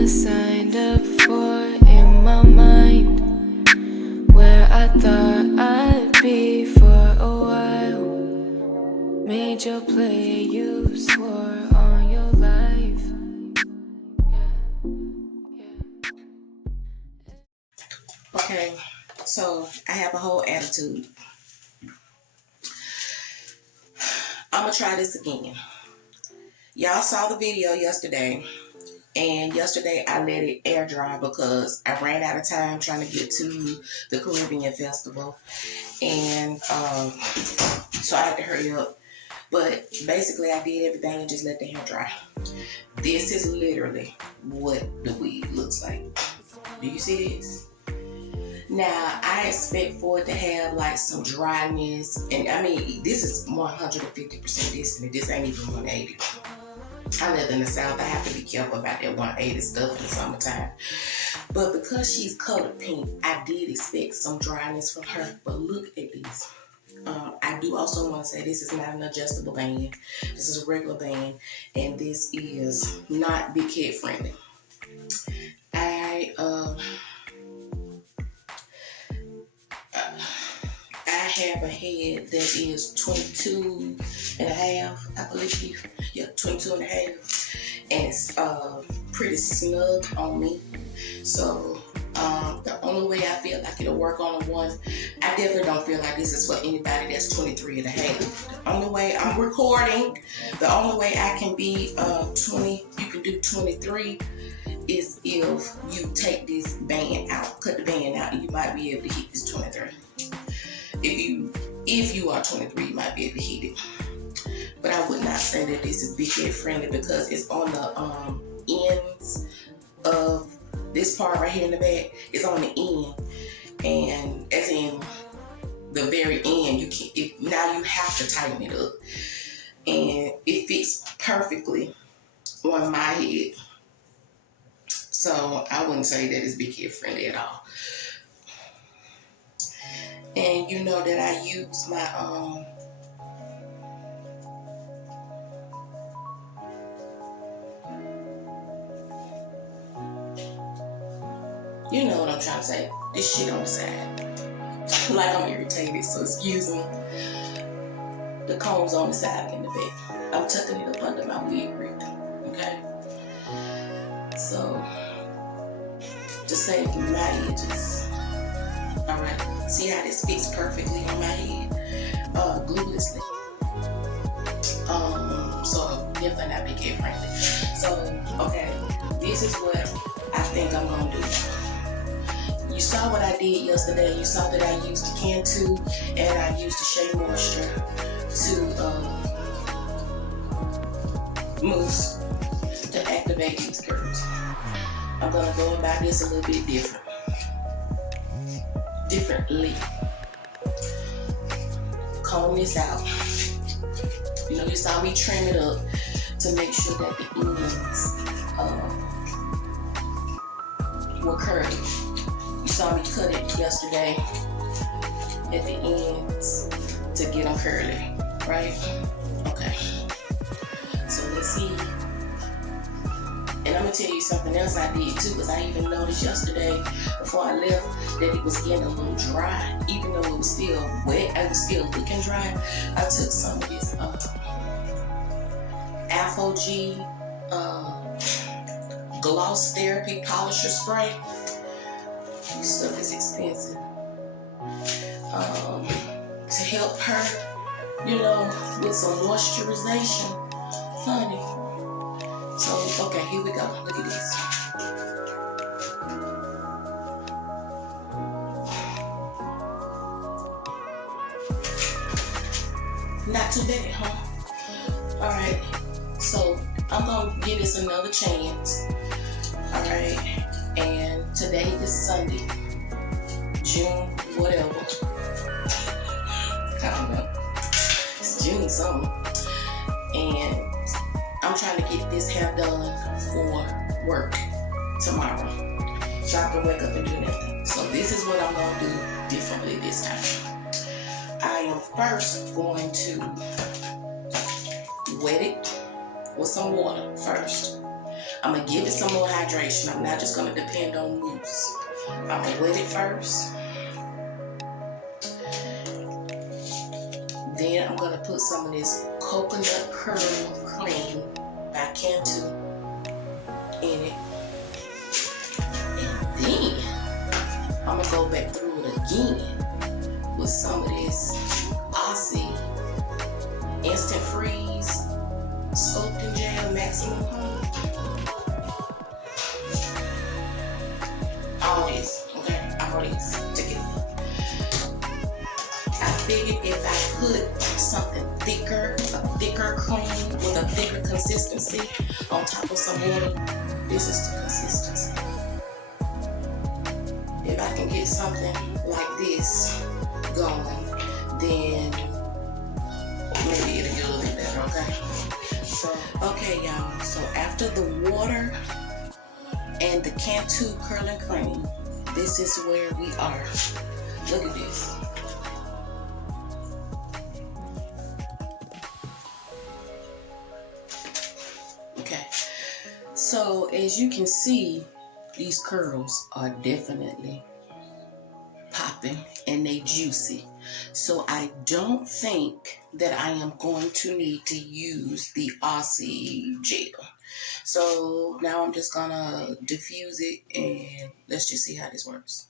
I signed up for in my mind, where I thought I'd be for a while. Made your play, you swore on your life. Okay, so I have a whole attitude. I'm gonna try this again. Y'all saw the video yesterday, and yesterday I let it air dry because I ran out of time trying to get to the Caribbean Festival, and so I had to hurry up. But basically I did everything and just let the hair dry. This is literally what the wig looks like. Do you see this? Now, I expect for it to have like some dryness, and I mean, this is 150% this, and this ain't even 180. I live in the South, I have to be careful about that 180 stuff in the summertime. But because she's colored pink, I did expect some dryness from her, but look at this. I do also want to say this is not an adjustable band. This is a regular band, and this is not big head friendly. I have a head that is 22 and a half, I believe. Yeah, 22 and a half. And it's pretty snug on me. So the only way I feel like it'll work on a one, I definitely don't feel like this is for anybody that's 23 and a half. The only way I'm recording, the only way I can be 20, you can do 23, is if you take this band out, cut the band out, and you might be able to hit this 23. If you are 23, you might be able to hit it. But I would not say that this is big head friendly because it's on the ends of this part right here in the back. It's on the end, and as in the very end, now you have to tighten it up, and it fits perfectly on my head. So I wouldn't say that it's big head friendly at all. And you know that I use my you know what I'm trying to say, this shit on the side. Like I'm irritated, so excuse me. The comb's on the side in the back. I'm tucking it up under my wig grip, okay? So, to save my edges. Alright, see how this fits perfectly on my head? Gluelessly. So definitely not big head friendly. So, okay, this is what I think I'm gonna do. You saw what I did yesterday. You saw that I used the Cantu and I used the Shea Moisture to mousse to activate these curls. I'm gonna go about this a little bit differently. Comb this out. You know, you saw me trim it up to make sure that the ends were curly. You saw me cut it yesterday at the ends to get them curly, right? Okay. So let's see. And I'm gonna tell you something else I did too, because I even noticed yesterday before I left that it was getting a little dry, even though it was still wet. It was still looking dry. I took some of this Afro G Gloss Therapy Polisher Spray. This stuff is expensive. To help her, you know, with some moisturization, honey. So, okay, here we go. Look at this. Not too bad, huh? Alright, so I'm gonna give this another chance. Alright, and today is Sunday, June whatever. I don't know. It's June something. And I'm trying to get this hair done for work tomorrow, so I can wake up and do nothing. So this is what I'm going to do differently this time. I am first going to wet it with some water first. I'm going to give it some more hydration. I'm not just going to depend on mousse. I'm going to wet it first. Then I'm going to put some of this coconut curl cream by Kinky in it. And then I'm going to go back through it again with some of this Aussie Instant Freeze Sculpting Gel Maximum Home. All this, okay? All this together. I figured if I put something thicker, a thicker cream with a thicker consistency on top of some water, this is the consistency. If I can get something like this going, then maybe it'll get a little bit better, okay? So, okay, y'all. So after the water and the Kinky curling cream, this is where we are. Look at this. Okay. So as you can see, these curls are definitely popping and they juicy. So I don't think that I am going to need to use the Aussie gel. So now I'm just gonna diffuse it and let's just see how this works.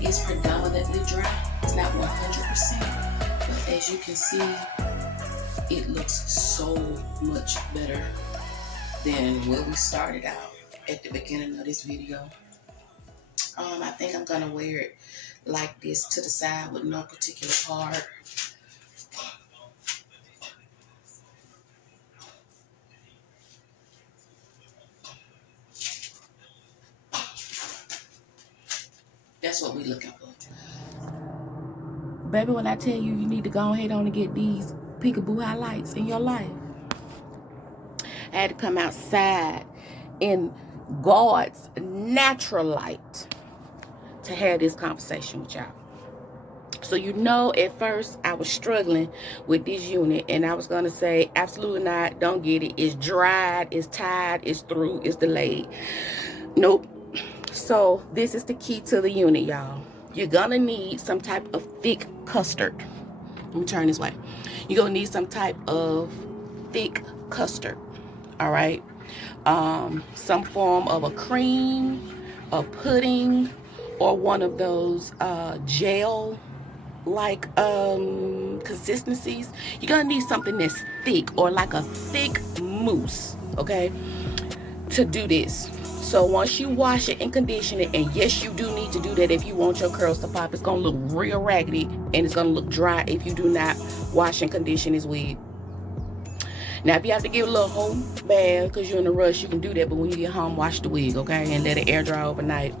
It's predominantly dry. It's not 100%, but as you can see, it looks so much better than where we started out at the beginning of this video. I think I'm gonna wear it like this to the side with no particular part. That's what we're looking for. Baby, when I tell you, you need to go ahead on and get these peekaboo highlights in your life. I had to come outside in God's natural light to have this conversation with y'all. So you know, at first I was struggling with this unit and I was gonna say absolutely not, don't get it. It's dried, it's tied, it's through, it's delayed. Nope. So this is the key to the unit, y'all. You're gonna need some type of thick custard. Let me turn this way. You're gonna need some type of thick custard. All right. Some form of a cream, a pudding, or one of those gel like consistencies. You're gonna need something that's thick or like a thick mousse, okay, to do this. So once you wash it and condition it, and yes, you do need to do that if you want your curls to pop. It's gonna look real raggedy and it's gonna look dry if you do not wash and condition this wig. Now, if you have to give it a little home bath because you're in a rush, you can do that. But when you get home, wash the wig, okay, and let it air dry overnight.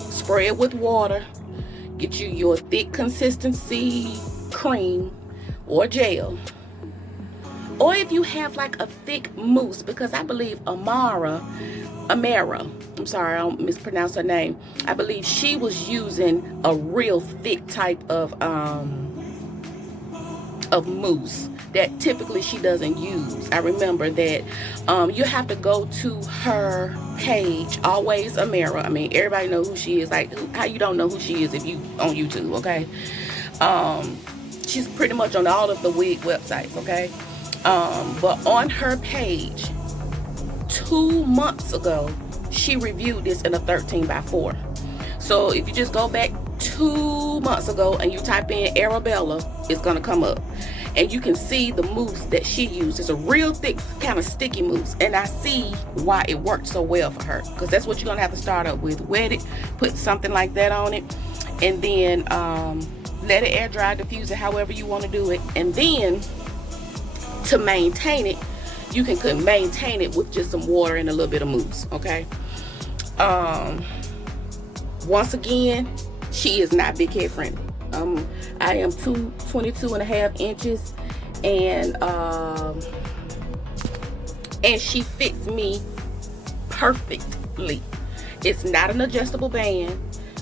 Spray it with water. Get you your thick consistency cream or gel. Or if you have like a thick mousse, because I believe Amara, I'm sorry, I don't mispronounce her name. I believe she was using a real thick type of mousse that typically she doesn't use. I remember that you have to go to her page, always Amara. I mean, everybody knows who she is. Like, how you don't know who she is if you on YouTube, okay? She's pretty much on all of the wig websites, okay? But on her page 2 months ago, she reviewed this in a 13x4. So if you just go back 2 months ago and you type in Arabella, it's gonna come up, and you can see the mousse that she used. It's a real thick, kind of sticky mousse, and I see why it worked so well for her, because that's what you're gonna have to start up with. Wet it, put something like that on it, and then let it air dry, diffuse it however you want to do it, and then to maintain it, you can maintain it with just some water and a little bit of mousse, okay? Once again, she is not big head friendly. I am 22.5 inches, and she fits me perfectly. It's not an adjustable band,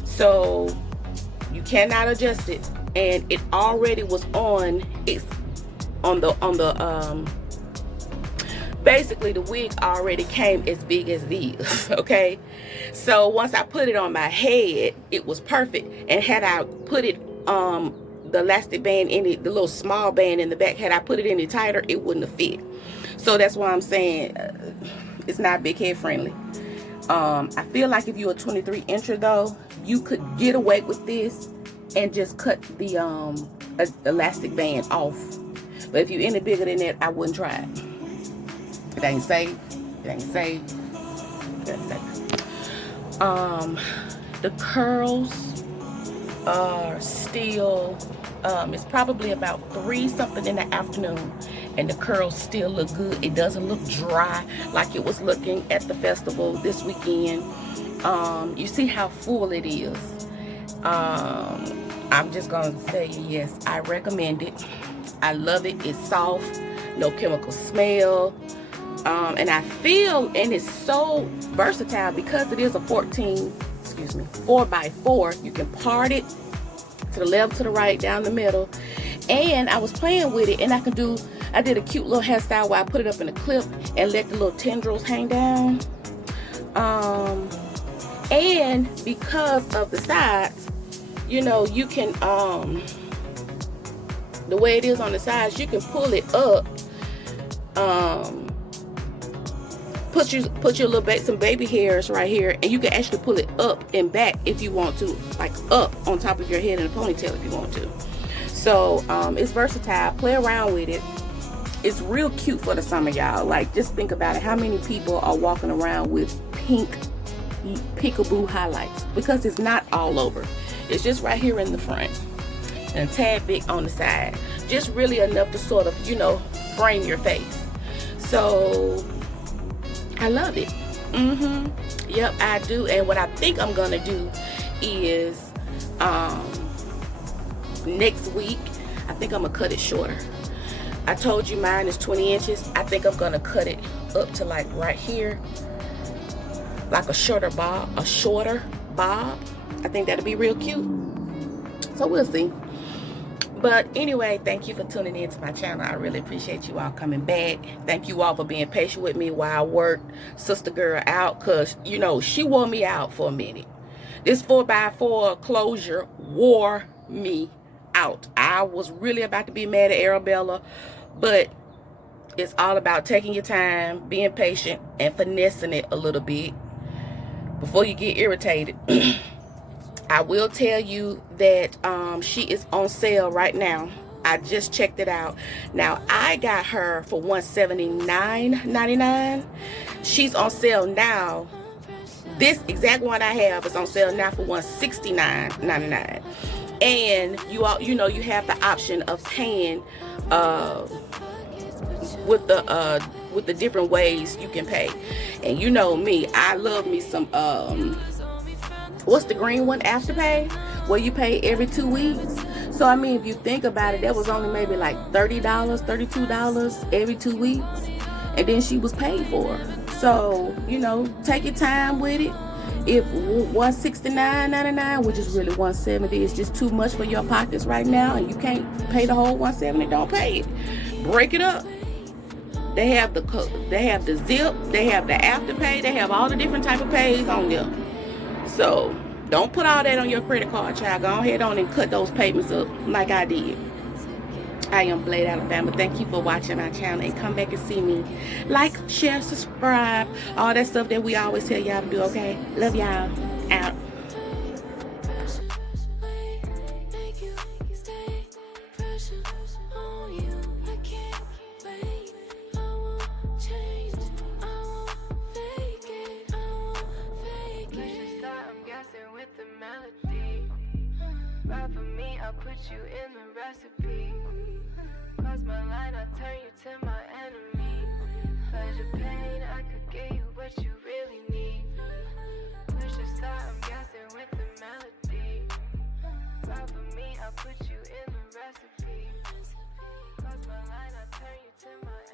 so you cannot adjust it, and it already was on. It's on the basically the wig already came as big as these. Okay, so once I put it on my head, it was perfect. And had I put it the elastic band in it, the little small band in the back, had I put it any tighter, it wouldn't have fit. So that's why I'm saying it's not big head friendly. I feel like if you're a 23 incher though, you could get away with this and just cut the elastic band off. But if you're any bigger than that, I wouldn't try it. It ain't safe. It ain't safe. It ain't safe. The curls are still, it's probably about 3 something in the afternoon, and the curls still look good. It doesn't look dry like it was looking at the festival this weekend. You see how full it is. I'm just gonna say yes, I recommend it. I love it. It's soft, no chemical smell, and I feel, and it's so versatile because it is a 4x4. You can part it to the left, to the right, down the middle. And I was playing with it, and I did a cute little hairstyle where I put it up in a clip and let the little tendrils hang down. And because of the sides, you know, you can, the way it is on the sides, you can pull it up, put your little some baby hairs right here, and you can actually pull it up and back if you want to, like up on top of your head in a ponytail if you want to. So it's versatile. Play around with it. It's real cute for the summer, y'all. Like, just think about it. How many people are walking around with pink peekaboo highlights? Because it's not all over. It's just right here in the front and a tad bit on the side. Just really enough to sort of, you know, frame your face. So I love it. Yep, I do. And what I think I'm gonna do is next week, I think I'm gonna cut it shorter. I told you mine is 20 inches. I think I'm gonna cut it up to like right here, like a shorter bob. I think that'll be real cute. So we'll see. But anyway, thank you for tuning in to my channel. I really appreciate you all coming back. Thank you all for being patient with me while I worked Sister Girl out, because, you know, she wore me out for a minute. This 4x4 closure wore me out. I was really about to be mad at Arabella, but it's all about taking your time, being patient, and finessing it a little bit before you get irritated. I will tell you that she is on sale right now. I just checked it out. Now, I got her for $179.99. She's on sale now. This exact one I have is on sale now for $169.99. And you know, you have the option of paying with the different ways you can pay. And you know me, I love me some what's the green one, Afterpay, where you pay every 2 weeks. So I mean, if you think about it, that was only maybe like $30, $32 every 2 weeks, and then she was paid for. So, you know, take your time with it. If $169.99, which is really $170, is just too much for your pockets right now, and you can't pay the whole $170, don't pay it. Break it up. They have the zip, they have the Afterpay, they have all the different type of pays on there. So don't put all that on your credit card, child. Go ahead on and cut those payments up like I did. I am Blade Alabama. Thank you for watching my channel, and come back and see me. Like, share, subscribe, all that stuff that we always tell y'all to do, okay? Love y'all. Out. I'll put you in the recipe. Cross my line, I'll turn you to my enemy. I put you in the recipe. Cross my line, I turn you to my